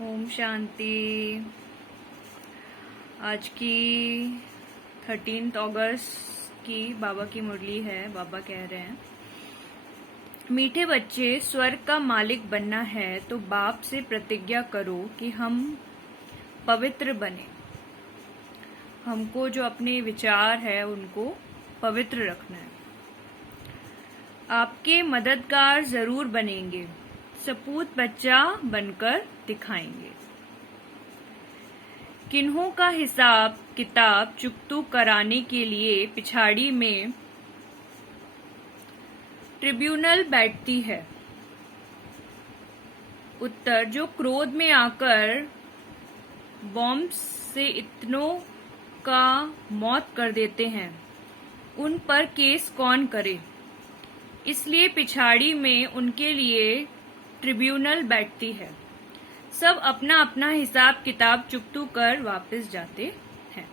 ओम शांति। आज की 13 अगस्त की बाबा की मुरली है। बाबा कह रहे हैं, मीठे बच्चे, स्वर्ग का मालिक बनना है तो बाप से प्रतिज्ञा करो कि हम पवित्र बने। हमको जो अपने विचार है उनको पवित्र रखना है। आपके मददगार जरूर बनेंगे, सपूत बच्चा बनकर दिखाएंगे। किन्हों का हिसाब किताब चुकतू कराने के लिए पिछाड़ी में ट्रिब्यूनल बैठती है। उत्तर, जो क्रोध में आकर बॉम्ब से इतनों का मौत कर देते हैं, उन पर केस कौन करे। इसलिए पिछाड़ी में उनके लिए ट्रिब्यूनल बैठती है। सब अपना अपना हिसाब किताब चुकतू कर वापस जाते हैं।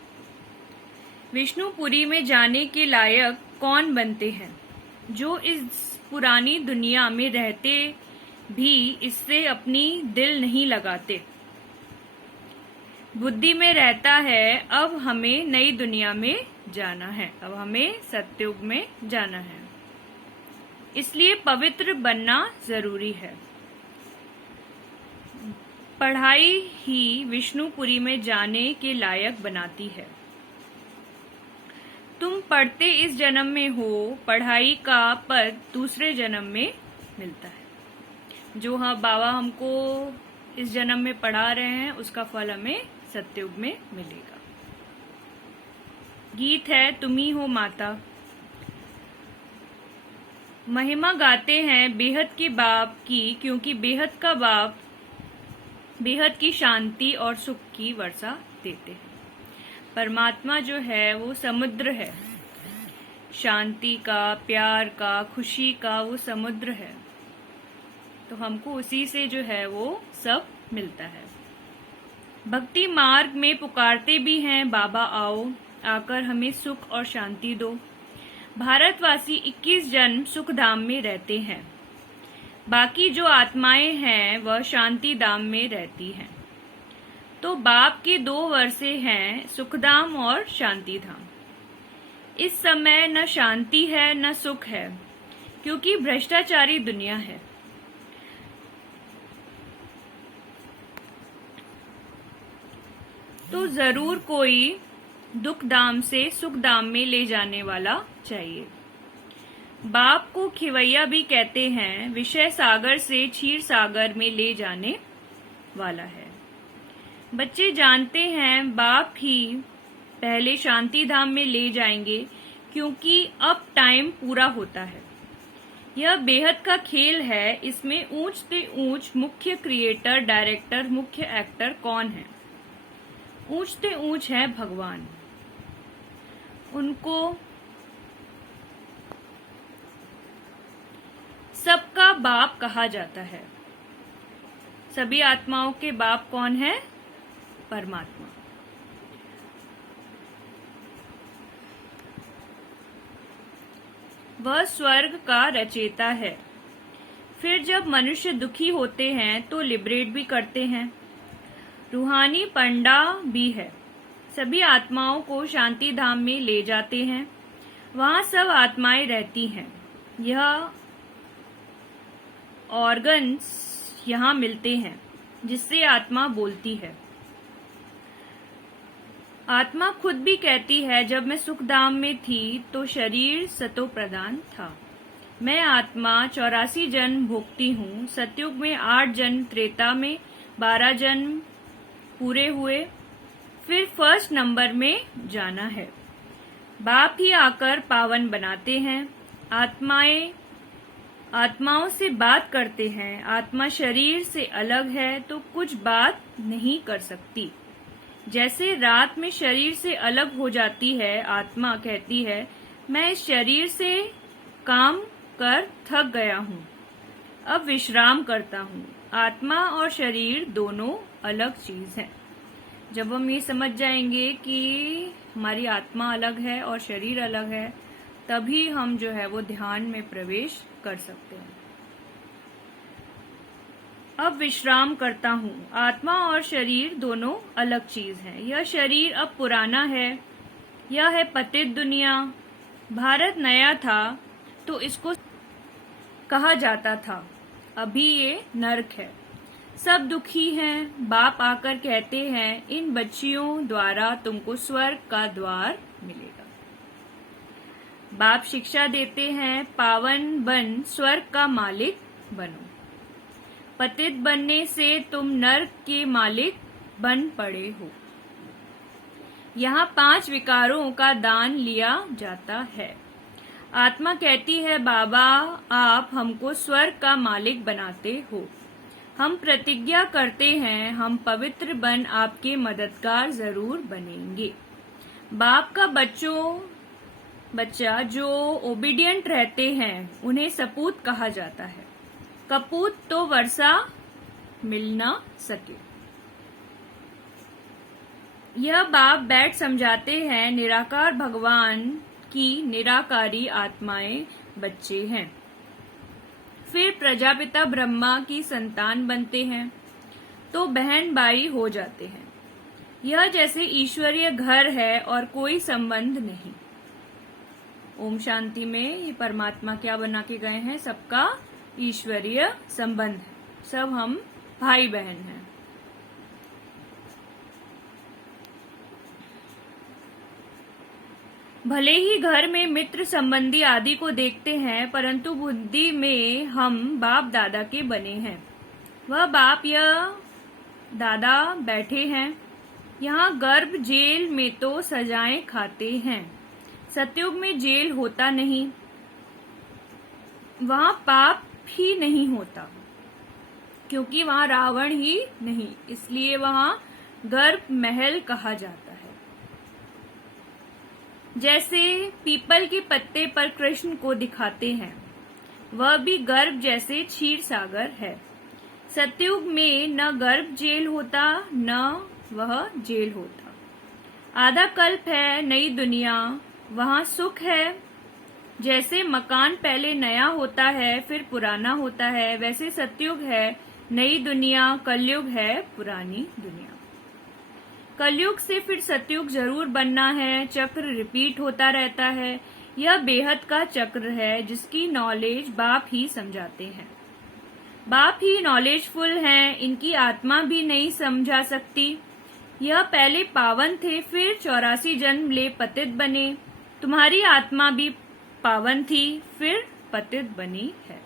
विष्णुपुरी में जाने के लायक कौन बनते हैं, जो इस पुरानी दुनिया में रहते भी इससे अपनी दिल नहीं लगाते। बुद्धि में रहता है अब हमें नई दुनिया में जाना है, अब हमें सतयुग में जाना है, इसलिए पवित्र बनना जरूरी है। पढ़ाई ही विष्णुपुरी में जाने के लायक बनाती है। तुम पढ़ते इस जन्म में हो, पढ़ाई का पद दूसरे जन्म में मिलता है। जो बाबा हमको इस जन्म में पढ़ा रहे हैं उसका फल हमें सतयुग में मिलेगा। गीत है, तुम ही हो माता। महिमा गाते हैं बेहद के बाप की, क्योंकि बेहद का बाप बेहद की शांति और सुख की वर्षा देते हैं। परमात्मा जो है वो समुद्र है, शांति का, प्यार का, खुशी का वो समुद्र है। तो हमको उसी से जो है वो सब मिलता है। भक्ति मार्ग में पुकारते भी हैं, बाबा आओ, आकर हमें सुख और शांति दो। भारतवासी 21 जन्म सुख धाम में रहते हैं। बाकी जो आत्माएं हैं वह शांति धाम में रहती हैं। तो बाप के 2 वर्षे हैं, सुखधाम और शांति धाम। इस समय न शांति है न सुख है, क्योंकि भ्रष्टाचारी दुनिया है। तो जरूर कोई दुख धाम से सुख धाम में ले जाने वाला चाहिए। बाप को खिवैया भी कहते हैं, विषय सागर से क्षीर सागर में ले जाने वाला है। बच्चे जानते हैं बाप ही पहले शांति धाम में ले जाएंगे, क्योंकि अब टाइम पूरा होता है। यह बेहद का खेल है। इसमें ऊंच से ऊंच मुख्य क्रिएटर, डायरेक्टर, मुख्य एक्टर कौन है? ऊंच से ऊंच है भगवान। उनको सबका बाप कहा जाता है। सभी आत्माओं के बाप कौन है? परमात्मा। वह स्वर्ग का रचयिता है। फिर जब मनुष्य दुखी होते हैं तो लिबरेट भी करते हैं। रूहानी पंडा भी है। सभी आत्माओं को शांति धाम में ले जाते हैं। वहां सब आत्माएं रहती हैं। यह ऑर्गन्स यहाँ मिलते हैं जिससे आत्मा बोलती है। आत्मा खुद भी कहती है, जब मैं सुखधाम में थी तो शरीर सतो प्रधान था। मैं आत्मा 84 जन्म भोगती हूँ। सतयुग में 8 जन्म, त्रेता में 12 जन्म पूरे हुए। फिर फर्स्ट नंबर में जाना है। बाप ही आकर पावन बनाते हैं। आत्माओं से बात करते हैं। आत्मा शरीर से अलग है तो कुछ बात नहीं कर सकती। जैसे रात में शरीर से अलग हो जाती है, आत्मा कहती है, मैं इस शरीर से काम कर थक गया हूँ, अब विश्राम करता हूँ। आत्मा और शरीर दोनों अलग चीज है। जब हम ये समझ जाएंगे कि हमारी आत्मा अलग है और शरीर अलग है, तभी हम जो है वो ध्यान में प्रवेश कर सकते हैं। अब विश्राम करता हूँ। आत्मा और शरीर दोनों अलग चीज है। यह शरीर अब पुराना है, यह है पतित दुनिया। भारत नया था तो इसको कहा जाता था, अभी ये नरक है। सब दुखी हैं। बाप आकर कहते हैं, इन बच्चियों द्वारा तुमको स्वर्ग का द्वार मिलेगा। बाप शिक्षा देते हैं, पावन बन स्वर्ग का मालिक बनो। पतित बनने से तुम नर्क के मालिक बन पड़े हो। यहाँ 5 विकारों का दान लिया जाता है। आत्मा कहती है, बाबा आप हमको स्वर्ग का मालिक बनाते हो। हम प्रतिज्ञा करते हैं, हम पवित्र बन आपके मददगार जरूर बनेंगे। बाप का बच्चा जो ओबीडियंट रहते हैं उन्हें सपूत कहा जाता है। कपूत तो वर्षा मिल न सके। यह बाप बैठ समझाते हैं, निराकार भगवान की निराकारी आत्माएं बच्चे हैं। फिर प्रजापिता ब्रह्मा की संतान बनते हैं तो बहन भाई हो जाते हैं। यह जैसे ईश्वरीय घर है और कोई संबंध नहीं। ओम शांति में ये परमात्मा क्या बना के गए हैं, सबका ईश्वरीय संबंध है। सब हम भाई बहन हैं। भले ही घर में मित्र संबंधी आदि को देखते हैं, परंतु बुद्धि में हम बाप दादा के बने हैं। वह बाप या दादा बैठे हैं। यहाँ गर्भ जेल में तो सजाएं खाते हैं। सतयुग में जेल होता नहीं, वहाँ पाप ही नहीं होता, क्योंकि वहाँ रावण ही नहीं, इसलिए वहाँ गर्भ महल कहा जाता है। जैसे पीपल के पत्ते पर कृष्ण को दिखाते हैं, वह भी गर्भ जैसे क्षीर सागर है। सतयुग में न गर्भ जेल होता न वह जेल होता। आधा कल्प है नई दुनिया, वहाँ सुख है। जैसे मकान पहले नया होता है फिर पुराना होता है, वैसे सतयुग है नई दुनिया, कलयुग है पुरानी दुनिया। कलयुग से फिर सतयुग जरूर बनना है। चक्र रिपीट होता रहता है। यह बेहद का चक्र है जिसकी नॉलेज बाप ही समझाते हैं। बाप ही नॉलेजफुल हैं, इनकी आत्मा भी नहीं समझा सकती। यह पहले पावन थे, फिर 84 जन्म ले पतित बने। तुम्हारी आत्मा भी पावन थी, फिर पतित बनी है।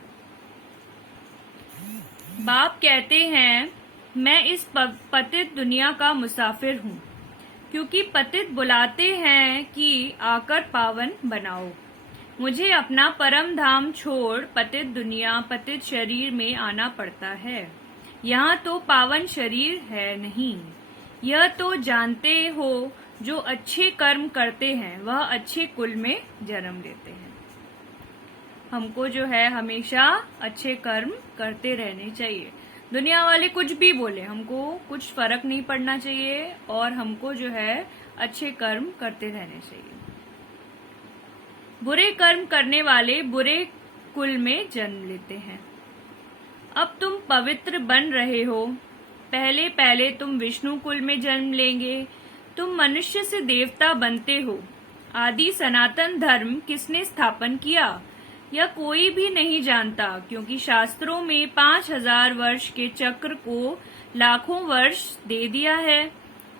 बाप कहते हैं, मैं इस पतित दुनिया का मुसाफिर हूँ, क्योंकि पतित बुलाते हैं कि आकर पावन बनाओ। मुझे अपना परम धाम छोड़ पतित दुनिया, पतित शरीर में आना पड़ता है। यहाँ तो पावन शरीर है नहीं। यह तो जानते हो, जो अच्छे कर्म करते हैं वह अच्छे कुल में जन्म लेते हैं। हमको जो है हमेशा अच्छे कर्म करते रहने चाहिए। दुनिया वाले कुछ भी बोले, हमको कुछ फर्क नहीं पड़ना चाहिए और हमको जो है अच्छे कर्म करते रहने चाहिए। बुरे कर्म करने वाले बुरे कुल में जन्म लेते हैं। अब तुम पवित्र बन रहे हो। पहले पहले तुम विष्णु कुल में जन्म लेंगे। तुम मनुष्य से देवता बनते हो। आदि सनातन धर्म किसने स्थापन किया, यह कोई भी नहीं जानता, क्योंकि शास्त्रों में 5000 वर्ष के चक्र को लाखों वर्ष दे दिया है।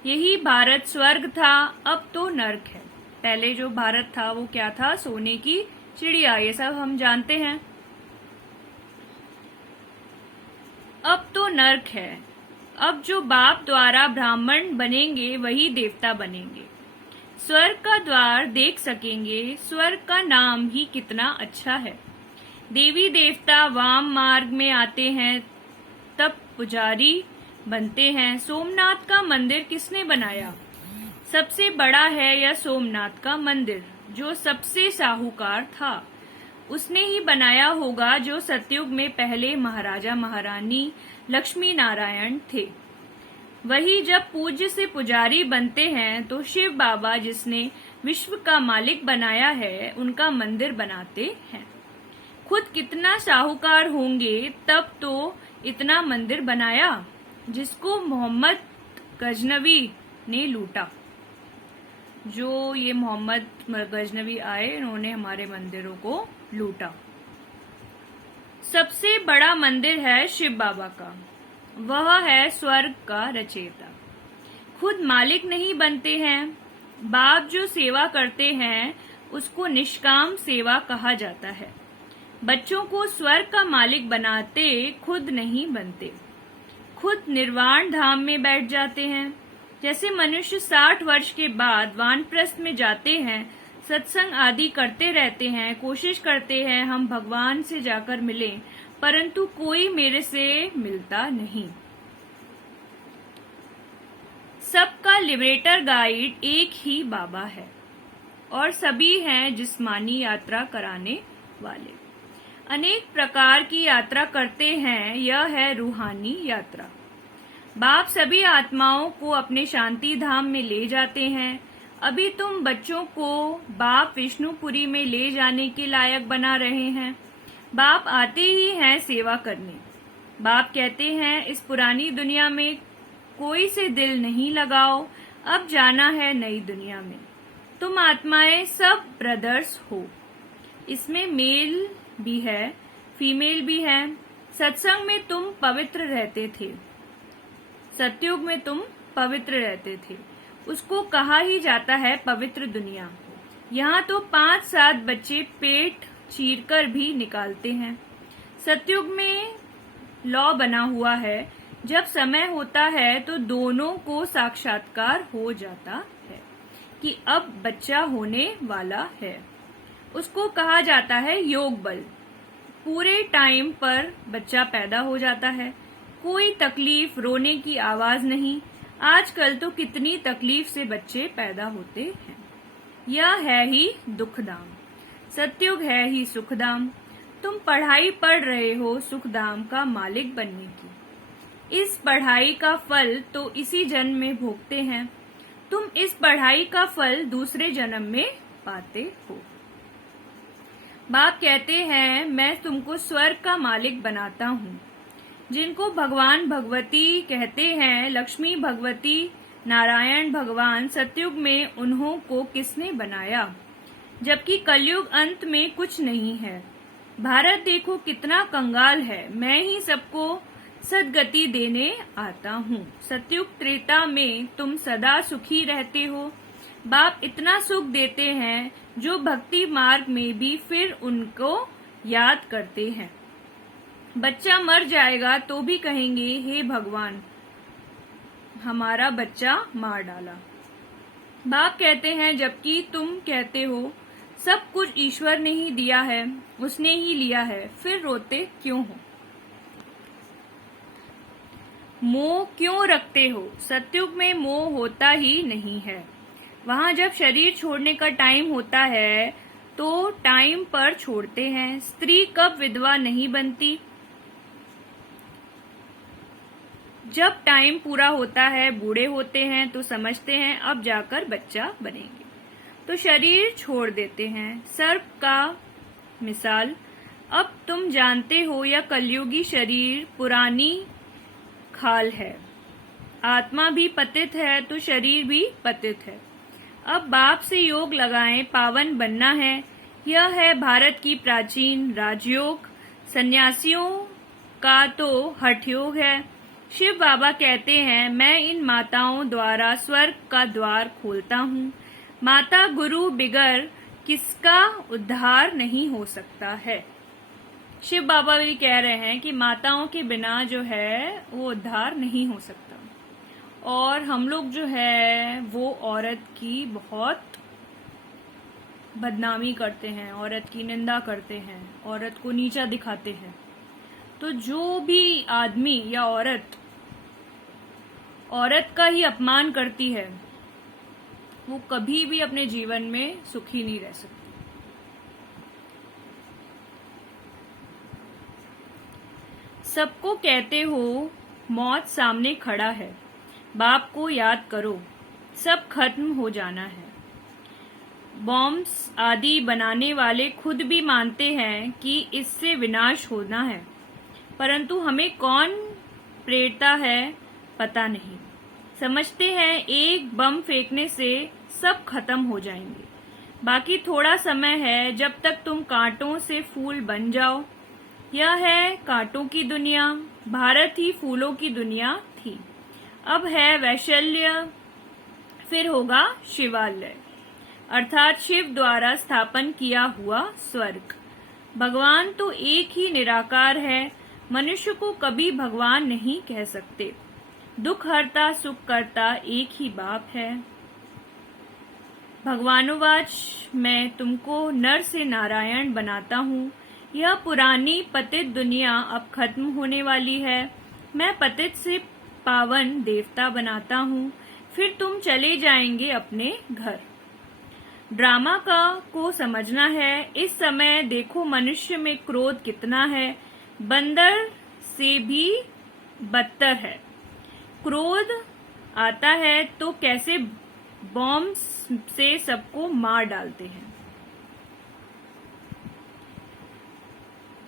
यही भारत स्वर्ग था, अब तो नर्क है। पहले जो भारत था वो क्या था, सोने की चिड़िया, ये सब हम जानते हैं। अब तो नर्क है। अब जो बाप द्वारा ब्राह्मण बनेंगे वही देवता बनेंगे। स्वर्ग का द्वार देख सकेंगे। स्वर्ग का नाम ही कितना अच्छा है। देवी देवता वाम मार्ग में आते हैं, तब पुजारी बनते हैं। सोमनाथ का मंदिर किसने बनाया? सबसे बड़ा है यह सोमनाथ का मंदिर, जो सबसे साहूकार था। उसने ही बनाया होगा, जो सतयुग में पहले महाराजा महारानी लक्ष्मी नारायण थे। वही जब पूज्य से पुजारी बनते हैं तो शिव बाबा, जिसने विश्व का मालिक बनाया है, उनका मंदिर बनाते हैं। खुद कितना साहूकार होंगे, तब तो इतना मंदिर बनाया जिसको मोहम्मद गजनवी ने लूटा। जो ये मोहम्मद गजनवी आए, इन्होंने हमारे मंदिरों को लूटा। सबसे बड़ा मंदिर है शिव बाबा का, वह है स्वर्ग का रचयिता। खुद मालिक नहीं बनते हैं। बाप जो सेवा करते हैं उसको निष्काम सेवा कहा जाता है। बच्चों को स्वर्ग का मालिक बनाते, खुद नहीं बनते। खुद निर्वाण धाम में बैठ जाते हैं। जैसे मनुष्य 60 वर्ष के बाद वानप्रस्थ में जाते हैं, सत्संग आदि करते रहते हैं, कोशिश करते हैं हम भगवान से जाकर मिलें, परंतु कोई मेरे से मिलता नहीं। सबका लिबरेटर गाइड एक ही बाबा है और सभी हैं जिस्मानी यात्रा कराने वाले। अनेक प्रकार की यात्रा करते हैं, यह है रूहानी यात्रा। बाप सभी आत्माओं को अपने शांति धाम में ले जाते हैं। अभी तुम बच्चों को बाप विष्णुपुरी में ले जाने के लायक बना रहे हैं। बाप आते ही हैं सेवा करने। बाप कहते हैं इस पुरानी दुनिया में कोई से दिल नहीं लगाओ, अब जाना है नई दुनिया में। तुम आत्माएं सब ब्रदर्स हो। इसमें मेल भी है, फीमेल भी है। सत्संग में तुम पवित्र रहते थे, सतयुग में तुम पवित्र रहते थे। उसको कहा ही जाता है पवित्र दुनिया। यहाँ तो 5-7 बच्चे पेट चीरकर भी निकालते हैं। सतयुग में लॉ बना हुआ है, जब समय होता है तो दोनों को साक्षात्कार हो जाता है कि अब बच्चा होने वाला है। उसको कहा जाता है योग बल। पूरे टाइम पर बच्चा पैदा हो जाता है। कोई तकलीफ, रोने की आवाज नहीं। आजकल तो कितनी तकलीफ से बच्चे पैदा होते हैं। यह है ही दुखधाम। सतयुग है ही सुखधाम। तुम पढ़ाई पढ़ रहे हो सुखधाम का मालिक बनने की। इस पढ़ाई का फल तो इसी जन्म में भोगते हैं। तुम इस पढ़ाई का फल दूसरे जन्म में पाते हो। बाप कहते हैं मैं तुमको स्वर्ग का मालिक बनाता हूँ। जिनको भगवान भगवती कहते हैं, लक्ष्मी भगवती, नारायण भगवान, सतयुग में उन्हों को किसने बनाया, जबकि कलयुग अंत में कुछ नहीं है। भारत देखो कितना कंगाल है। मैं ही सबको सदगति देने आता हूँ। सतयुग त्रेता में तुम सदा सुखी रहते हो। बाप इतना सुख देते हैं जो भक्ति मार्ग में भी फिर उनको याद करते हैं। बच्चा मर जाएगा तो भी कहेंगे हे भगवान हमारा बच्चा मार डाला। बाप कहते हैं जबकि तुम कहते हो सब कुछ ईश्वर ने ही दिया है, उसने ही लिया है, फिर रोते क्यों हो, मोह क्यों रखते हो। सतयुग में मोह होता ही नहीं है। वहाँ जब शरीर छोड़ने का टाइम होता है तो टाइम पर छोड़ते हैं। स्त्री कब विधवा नहीं बनती, जब टाइम पूरा होता है, बूढ़े होते हैं तो समझते हैं अब जाकर बच्चा बनेंगे, तो शरीर छोड़ देते हैं। सर्प का मिसाल, अब तुम जानते हो यह कलयुगी शरीर पुरानी खाल है। आत्मा भी पतित है तो शरीर भी पतित है। अब बाप से योग लगाएं, पावन बनना है। यह है भारत की प्राचीन राजयोग। सन्यासियों का तो हठ योग है। शिव बाबा कहते हैं मैं इन माताओं द्वारा स्वर्ग का द्वार खोलता हूँ। माता गुरु बिगर किसका उद्धार नहीं हो सकता है। शिव बाबा भी कह रहे हैं कि माताओं के बिना जो है वो उद्धार नहीं हो सकता। और हम लोग जो है वो औरत की बहुत बदनामी करते हैं, औरत की निंदा करते हैं, औरत को नीचा दिखाते हैं। तो जो भी आदमी या औरत का ही अपमान करती है वो कभी भी अपने जीवन में सुखी नहीं रह सकती। सबको कहते हो मौत सामने खड़ा है, बाप को याद करो, सब खत्म हो जाना है। बॉम्ब्स आदि बनाने वाले खुद भी मानते हैं कि इससे विनाश होना है। परंतु हमें कौन प्रेरता है पता नहीं। समझते हैं एक बम फेंकने से सब खत्म हो जाएंगे, बाकी थोड़ा समय है जब तक तुम कांटों से फूल बन जाओ। यह है कांटों की दुनिया, भारत ही फूलों की दुनिया थी। अब है वैशल्य, फिर होगा शिवालय, अर्थात शिव द्वारा स्थापन किया हुआ स्वर्ग। भगवान तो एक ही निराकार है, मनुष्य को कभी भगवान नहीं कह सकते। दुख हरता सुख करता एक ही बाप है। भगवानुवाच, मैं तुमको नर से नारायण बनाता हूँ। यह पुरानी पतित दुनिया अब खत्म होने वाली है। मैं पतित से पावन देवता बनाता हूँ, फिर तुम चले जाएंगे अपने घर। ड्रामा को समझना है। इस समय देखो मनुष्य में क्रोध कितना है, बंदर से भी बदतर है। क्रोध आता है तो कैसे बॉम्ब से सबको मार डालते हैं।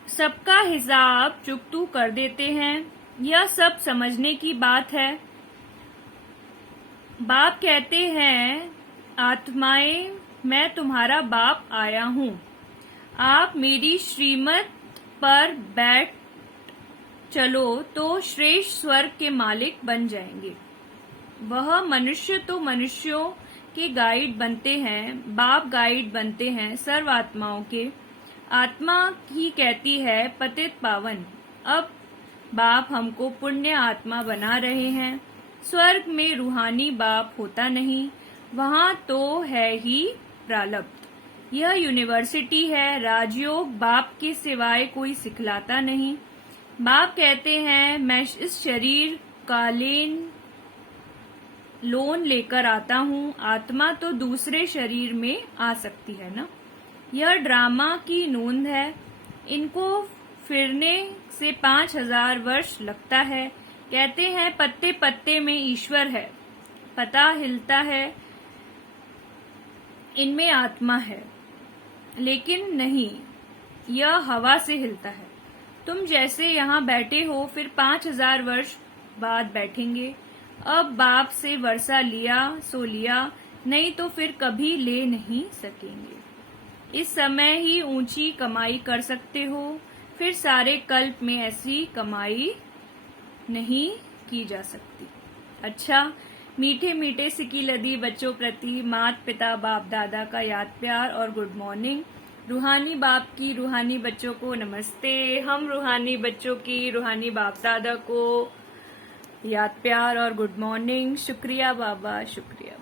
सबका हिसाब चुकतू कर देते हैं। यह सब समझने की बात है। बाप कहते हैं, आत्माएं, मैं तुम्हारा बाप आया हूँ। आप मेरी श्रीमत पर बैठ चलो तो श्रेष्ठ स्वर्ग के मालिक बन जाएंगे। वह मनुष्य तो मनुष्यों के गाइड बनते हैं, बाप गाइड बनते हैं सर्व आत्माओं के। आत्मा ही कहती है पतित पावन। अब बाप हमको पुण्य आत्मा बना रहे हैं। स्वर्ग में रूहानी बाप होता नहीं, वहाँ तो है ही प्रारब्ध। यह यूनिवर्सिटी है, राजयोग बाप के सिवाय कोई सिखलाता नहीं। बाप कहते हैं, मैं इस शरीर का लोन लेकर आता हूँ। आत्मा तो दूसरे शरीर में आ सकती है ना। यह ड्रामा की नोंद है। इनको फिरने से 5000 वर्ष लगता है। कहते हैं पत्ते पत्ते में ईश्वर है, पता हिलता है इनमें आत्मा है, लेकिन नहीं, यह हवा से हिलता है। तुम जैसे यहाँ बैठे हो, फिर 5000 वर्ष बाद बैठेंगे। अब बाप से वर्षा लिया सो लिया, नहीं तो फिर कभी ले नहीं सकेंगे। इस समय ही ऊंची कमाई कर सकते हो, फिर सारे कल्प में ऐसी कमाई नहीं की जा सकती। अच्छा, मीठे मीठे सिकी लदी बच्चों प्रति मात पिता बाप दादा का याद प्यार और गुड मॉर्निंग। रूहानी बाप की रूहानी बच्चों को नमस्ते। हम रूहानी बच्चों की रूहानी बाप दादा को याद प्यार और गुड मॉर्निंग। शुक्रिया बाबा, शुक्रिया।